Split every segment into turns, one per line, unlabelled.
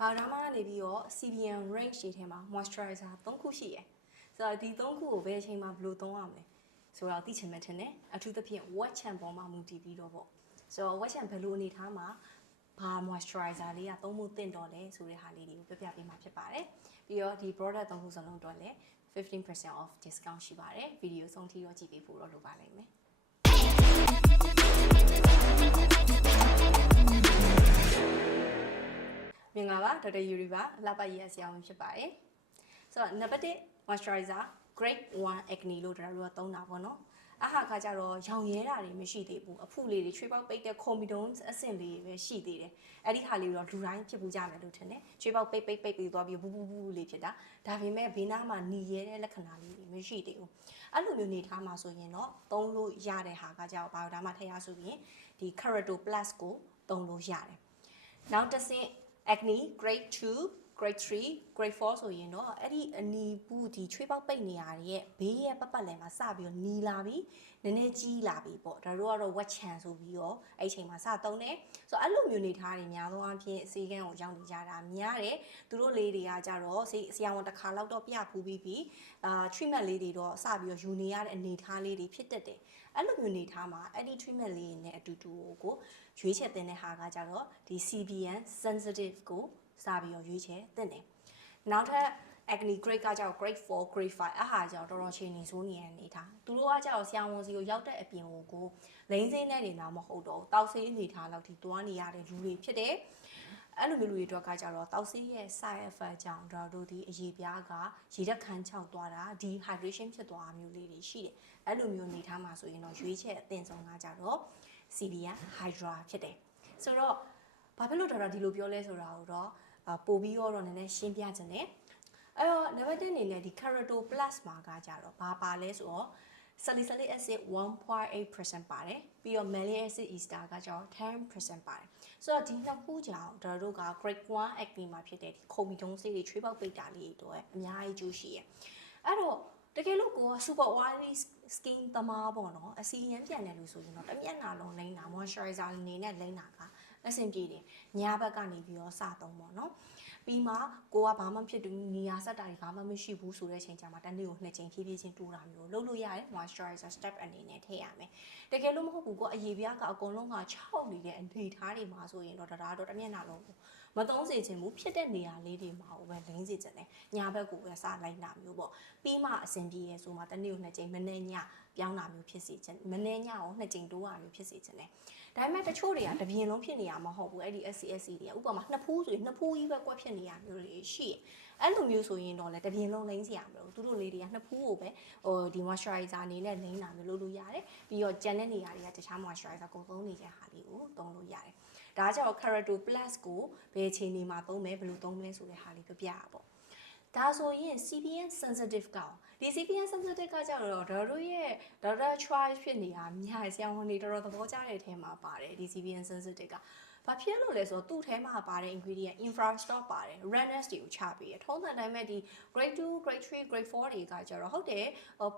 ဘာနာမှာနေပြီးတော့ CBN range တွေထဲမှာ moisturizer ၃ခုရှိရယ်ဆိုတော့ဒီ၃ခုကိုဘယ်အချိန်မှာဘယ်လိုသုံးရမလဲဆိုတော့သိချင်မှထင်တယ်အထူးသဖြင့် wet chan ပေါ်မှာမူတည်ပြီးတော့ပေါ့ဆိုတော့ wet chan ဘယ်လိုအနေထားမှာဘာ moisturizer လေးကသုံးမှုသင့်တော်လဲဆိုတဲ့ဟာလေးတွေကိုပြပြပေးမှာဖြစ်ပါတယ်ပြီးတော့ဒီ product သုံးခုစလုံးအတွက်လည်း15% off discount ရှိပါတယ်ဗီဒီယိုဆုံးထိတော့ကြည့်ပေးဖို့တော့လိုပါလိမ့်မယ် င်္ဂလာပါဒေါက်တာယူရီပါလှပရေးဆရာဝန်ဖြစ်ပါတယ်ဆိုတော့ number 1 moisturizer grade 1 acne လို့တို့ကသုံးတာပေါ့နော်အဟာကကြတော့ရောင်ရဲတာတွေမရှိသေးဘူးအဖုလေးတွေချွေးပေါက်ပိတ်တဲ့ comedone အဆင့်လေးတွေပဲရှိသေးတယ်အဲ့ဒီဟာလေးတော့လူတိုင်းဖြစ်ဘူးကြမယ်လို့ထင်တယ်ချွေးပေါက်ပိတ်ပိတ်ပိတ်ပြီးသွားပြီးဘူးဘူးဘူးလေးဖြစ်တာဒါပေမဲ့ဘေးနားမှာหนีရဲတဲ့လက္ခဏာလေးတွေမရှိသေးဘူးအဲ့လိုမျိုးနေထားမှာဆိုရင်တော့သုံးလို့ရတဲ့ဟာကကြတော့ဘာလို့ဒါမှထည့်ရဆိုရင်ဒီ Carato Plus ကိုသုံးလို့ရတယ်နောက်တစ်ဆင့် acne grade 2 grade 3 grade 4ဆိုရင်တော့အဲ့ဒီအနီဘူးဒီချွေးပေါက်ပိတ်နေရတဲ့ဘေးရဲ့ပတ်ပတ်လည်မှာစပြီးတော့နီလာပြီးနည်းနည်းကြီးလာပြီးပေါ့ဒါတို့ကတော့ wet chan ဆိုပြီးတော့အဲ့ဒီအချိန်မှာစသုံးတယ်ဆိုတော့အဲ့လိုမျိုးနေထားတွေများသောအားဖြင့်စီကန်းကိုရောက်နေကြတာများတယ်သူတို့လေးတွေကကြတော့စီဆရာဝန်တစ်ခါလောက်တော့ပြဖူးပြီးပြီးအာ treatment လေးတွေတော့စပြီးတော့ယူနေရတဲ့အနေထားလေးတွေဖြစ်တတ်တယ်အဲ့လိုမျိုးနေထားမှာအဲ့ဒီ treatment လေးတွေနဲ့အတူတူကိုရွေးချယ်တင်တဲ့ဟာကကြတော့ဒီ CBN sensitive ကို စပြီးတော့ရွေးချယ်တင်တယ်နောက်ထပ် acne grade ကကြောက် grade 4 grade 5အဟာကြောင့်တော်တော်ချင်းနေဆိုးနေရတဲ့အနေထားသူတို့ကကြောက်ဆရာဝန်စီကိုရောက်တဲ့အပြင်ကိုကိုလိမ့်စင်းနဲ့နေတော့မဟုတ်တော့တောက်ဆေးအနေထားလောက်ထိတွားနေရတဲ့လူတွေဖြစ်တယ်အဲ့လိုမျိုးလူတွေအတွက်ကကြတော့တောက်ဆေးရဲ့ side effect ကြောင့်တော့တို့ဒီအရေးပြားကရေဓာတ်ခမ်းခြောက်သွားတာ dehydration ဖြစ်သွားမျိုးလေးတွေရှိတယ်အဲ့လိုမျိုးနေထားမှာဆိုရင်တော့ရွေးချက်အသင့်ဆုံးကကြတော့ CBN Hydra ဖြစ်တယ်ဆိုတော့ဘာဖြစ်လို့တော်တော်ဒီလိုပြောလဲဆိုတာကိုတော့အာ ပို့ပြီးတော့နည်းနည်းရှင်းပြခြင်းနဲ့အဲ့တော့ number 1အနေနဲ့ဒီ Carato Plus မှာကကြတော့ဘာပါလဲဆိုတော့ salicylic acid 1.8%ပါတယ်ပြီးတော့ malic acid ester ကကျတော့10%ပါတယ်ဆိုတော့ဒီနှစ်ခုကြောင့်တို့တို့က grade 1 acne မှာဖြစ်တဲ့ဒီခုံမီတုံးဆေးတွေချွေးပေါက်ပိတ်တာလေးတွေတော့အများကြီးကျိုးရှိရယ်အဲ့တော့တကယ်လို့ကိုက super oily skin သမားပေါ့နော်အစီရန်ပြန်တယ်လို့ဆိုရင်တော့တစ်မျက်နှာလုံးလိမ့်တာ moisturizer အနေနဲ့လိမ့်တာက အဆင်ပြေတယ်ညာဘက်ကနေပြီးတော့စသုံးပေါ့နော်ပြီးမှကိုကဘာမှဖြစ်တူနေရာဆက်တာတွေဘာမှမရှိဘူးဆိုတဲ့အချိန်ကျမှတနေ့ကိုနှစ်ချိန်ဖြည်းဖြည်းချင်းတိုးတာမျိုးလုပ်လို့ရတယ် moisturizer step အနေနဲ့ထည့်ရမယ်တကယ်လို့မဟုတ်ဘူးကိုအရေးပြားကအကုန်လုံးက6နေတဲ့အနေထားတွေမှာဆိုရင်တော့ဒါတော့တစ်မျက်နှာလုံးကို မသုံးစေချင်ဘူးဖြစ်တဲ့နေရာလေးတွေမှာပဲလိမ့်စေချင်တယ်ညာဘက်ကိုပဲစလိုက်တာမျိုးပေါ့ပြီးမှအဆင်ပြေရဲဆိုမှတနေ့ကိုနှစ်ချိန်မနေ့ညပြောင်းတာမျိုးဖြစ်စေချင်မနေ့ညကိုနှစ်ချိန်တိုးတာမျိုးဖြစ်စေချင်တယ်ဒါပေမဲ့တချို့တွေကတပြင်းလုံးဖြစ်နေရမှာမဟုတ်ဘူးအဲ့ဒီ SCSC တွေကဥပမာနှစ်ဖူးဆိုရင်နှစ်ဖူးကြီးပဲကွက်ဖြစ်နေရမျိုးတွေရှိတယ်အဲ့လိုမျိုးဆိုရင်တော့လေတပြင်းလုံးလိမ့်စီရမလို့သူတို့လေးတွေကနှစ်ဖူးကိုပဲဟိုဒီ moisturizer အနေနဲ့လိမ့်တာမျိုးလုပ်လို့ရတယ်ပြီးတော့ကျန်တဲ့နေရာတွေကတခြား moisturizer ကိုသုံးနေတဲ့ဟာလေးကိုသုံးလို့ရတယ် ဒါကြောင့် Carato Plus ကိုဘယ်အချိန်နေမှာသုံးမယ်ဘယ်လိုသုံးမလဲဆိုတဲ့ဟာလေးပြပြရပါဒါဆိုရင် CBN sensitive ကောင်ဒီ CBN sensitive ကကြတော့ဒေါ်တို့ရဲ့ data choice ဖြစ်နေတာများဆရာဝန်တွေတော်တော်သဘောကျတဲ့အထဲမှာပါတယ်ဒီ CBN sensitive က ဘာဖြစ်လို့လဲဆိုတော့သူ့ထဲမှာပါတဲ့ ingredient infrastock ပါတယ် redness တွေကိုချပေးတယ်ထုံးစံတိုင်းမဲ့ဒီ grade 2 grade 3 grade 4တွေကကြတော့ဟုတ်တယ်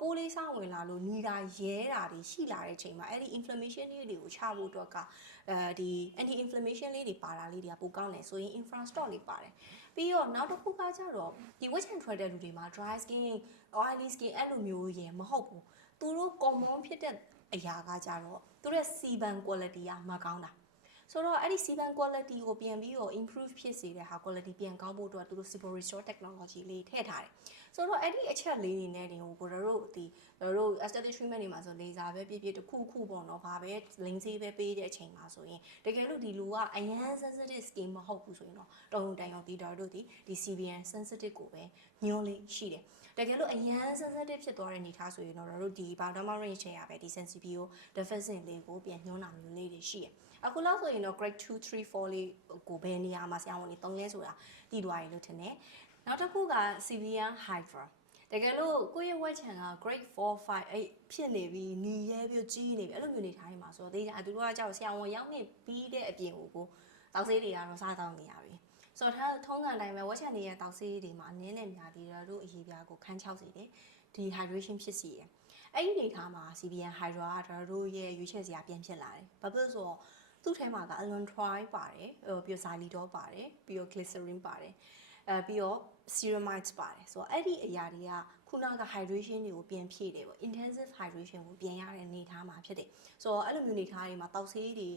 ပိုးလေးစောင်းဝင်လာလို့နီတာရဲတာတွေရှိလာတဲ့ချိန်မှာအဲ့ဒီ inflammation လေးတွေကိုချဖို့အတွက်ကအဲဒီ anti inflammation လေးတွေပါတာလေးတွေကပိုကောင်းတယ်ဆိုရင် infrastock လေးပါတယ်ပြီးတော့နောက်တစ်ခုကကြတော့ဒီ wet and ထွက်တဲ့လူတွေမှာ dry skin oily skin အဲ့လိုမျိုးရယ်မဟုတ်ဘူးသူတို့ common ဖြစ်တဲ့အရာကကြတော့သူတို့ရဲ့ sebum quality ကမကောင်းတာ ဆိုတော့အဲ့ဒီ sebum quality ကိုပြန်ပြီးတော့ improve ဖြစ်စေတဲ့ဟာ quality ပြန်ကောင်းဖို့အတွက်သူတို့ Sibo Restore technology လေးထည့်ထားတယ် ဆိုတော့အဲ့ဒီအချက်လေးတွေနဲ့တင်ကိုတို့တို့ဒီတို့ aesthetic treatment တွေမှာဆို laser ပဲပြည့်ပြည့်တစ်ခုခုပေါ့နော်ဘာပဲ link ဆေးပဲပေးတဲ့အချိန်မှာဆိုရင်တကယ်လို့ဒီလူကအရန် sensitive skin မဟုတ်ဘူးဆိုရင်တော့တော်ုံတန်ရုံဒီတော်တို့ဒီဒီ CBN sensitive ကိုပဲညွှန်းလေးရှိတယ်တကယ်လို့အရန် sensitive ဖြစ်သွားတဲ့အနေထားဆိုရင်တော့တို့ဒီ Bioderma range ထဲရပဲဒီ Sensibio deficit လေးကိုပြန်ညွှန်းတာမျိုးလေးတွေရှိတယ်အခုလောက်ဆိုရင်တော့ grade 2 3 4လေးကိုဘယ်နေရာမှာဆရာဝန်တွေသုံးလဲဆိုတာတည်သွားပြီလို့ထင်တယ် နောက်တစ်ခုက CBN Hydra တကယ်လို့ကိုယ့်ရဲ့ web channel က grade 4 5အဲ့ဖြစ်နေပြီหนีရဲပြီးကြီးနေပြီအဲ့လိုမျိုးနေထားနေမှာဆိုတော့တေးကြသူတို့ကကြောက်ဆရာဝန်ရောက်နေပြီးတဲ့အပြင်ကိုကိုတောက်ဆေးတွေကတော့စားတောင်းနေရပြီဆိုတော့ထားထုံးစံတိုင်းပဲ web channel ရဲ့တောက်ဆေးတွေမှာအနည်းနဲ့များသေးတယ်တို့အရေးပြားကိုခန်းချောက်စေတယ် dehydration ဖြစ်စီတယ်အဲ့ဒီနေထားမှာ CBN Hydra ကတို့ရဲ့ရွေးချယ်စရာပြန်ဖြစ်လာတယ်ဘာဖြစ်လို့ဆိုတော့သူ့ထဲမှာက alon try ပါတယ်ဟိုပြီးတော့ xylitol ပါတယ်ပြီးတော့ glycerin ပါတယ် အဲပြီးတော့ ceramides ပါတယ်ဆိုတော့အဲ့ဒီအရာတွေကခုနက hydration တွေကိုပြန်ဖြည့်တယ်ပေါ့ intensive hydration ကိုပြန်ရတဲ့အနေအထားမှာဖြစ်တယ်ဆိုတော့အဲ့လိုမျိုးအနေအထားတွေမှာတောက်ဆေးတွေ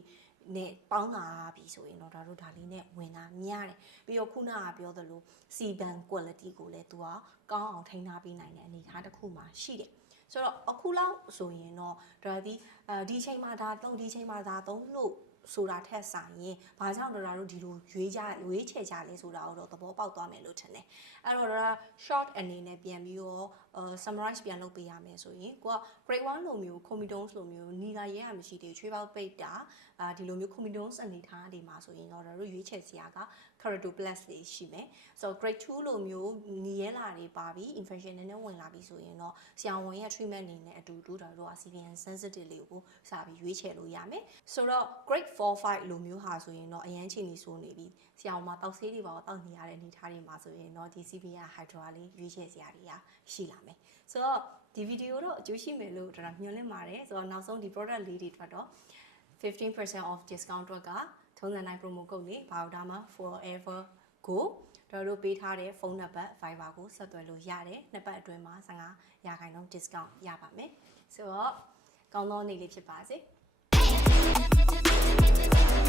နဲ့ပေါင်းလာပြီဆိုရင်တော့ဒါတို့ဒါလေးနဲ့ဝင်တာများတယ်ပြီးတော့ခုနကပြောသလို C-band quality ကိုလည်းသူကကောင်းအောင်ထိန်းထားပေးနိုင်တဲ့အနေအထားတစ်ခုမှာရှိတယ်ဆိုတော့အခုလောက်ဆိုရင်တော့ဒါဒီအဲဒီချိန်မှာဒါသုံးဒီချိန်မှာဒါသုံးလို့ ဆိုတာထက်ဆိုင်ရင်ဘာကြောင့်တော့တို့ဒီလိုရွေးကြရွေးချယ်ကြလဲဆိုတာကိုတော့သဘောပေါက်သွားမယ်လို့ထင်တယ်အဲ့တော့ဒါ short အနေနဲ့ပြန်ပြီးတော့အဲ summarize ပြန်လုပ်ပေးရမယ်ဆိုရင်ကိုက grade 1လိုမျိုး comedones လိုမျိုးနီလာရဲရမရှိသေးချွေးပေါက်ပိတ်တာအာဒီလိုမျိုး comedones အနေထားတွေမှာဆိုရင်တော့တို့ရွေးချယ်စရာက keratoplast တွေရှိမယ်ဆိုတော့ grade 2လိုမျိုးနီရဲလာတွေပါပြီး infection နည်းနည်းဝင်လာပြီဆိုရင်တော့ဆရာဝန်ရဲ့ treatment အနေနဲ့အတူတူတို့က CVN sensitive လေးကိုစာပြီးရွေးချယ်လို့ရမယ်ဆိုတော့ grade 4 5လိုမျိုးဟာဆိုရင်တော့အရန်ချီနေဆိုနေပြီဆရာဝန်မှာတောက်ဆေးတွေပါတော့တောက်နေရတဲ့အနေထားတွေမှာဆိုရင်တော့ဒီ CVN hydra လေးရွေးချယ်စရာတွေကရှိလာမယ်ဆိုတော့ဒီဗီဒီယိုတော့အကျိုးရှိမယ်လို့တော်တော်မျှော်လင့်ပါတယ်ဆိုတော့နောက်ဆုံးဒီ product လေးတွေအတွက်တော့15% off discount အတွက်ကထုံးစံတိုင်း promo code လေး Biodama forever go တော်တို့ပေးထားတဲ့ဖုန်းနံပါတ် Viber ကိုဆက်သွယ်လို့ရတယ်နှစ်ပတ်အတွင်းမှာ15ရာခိုင်နှုန်း discount ရပါမယ်ဆိုတော့ကောင်းသောနေ့လေးဖြစ်ပါစေ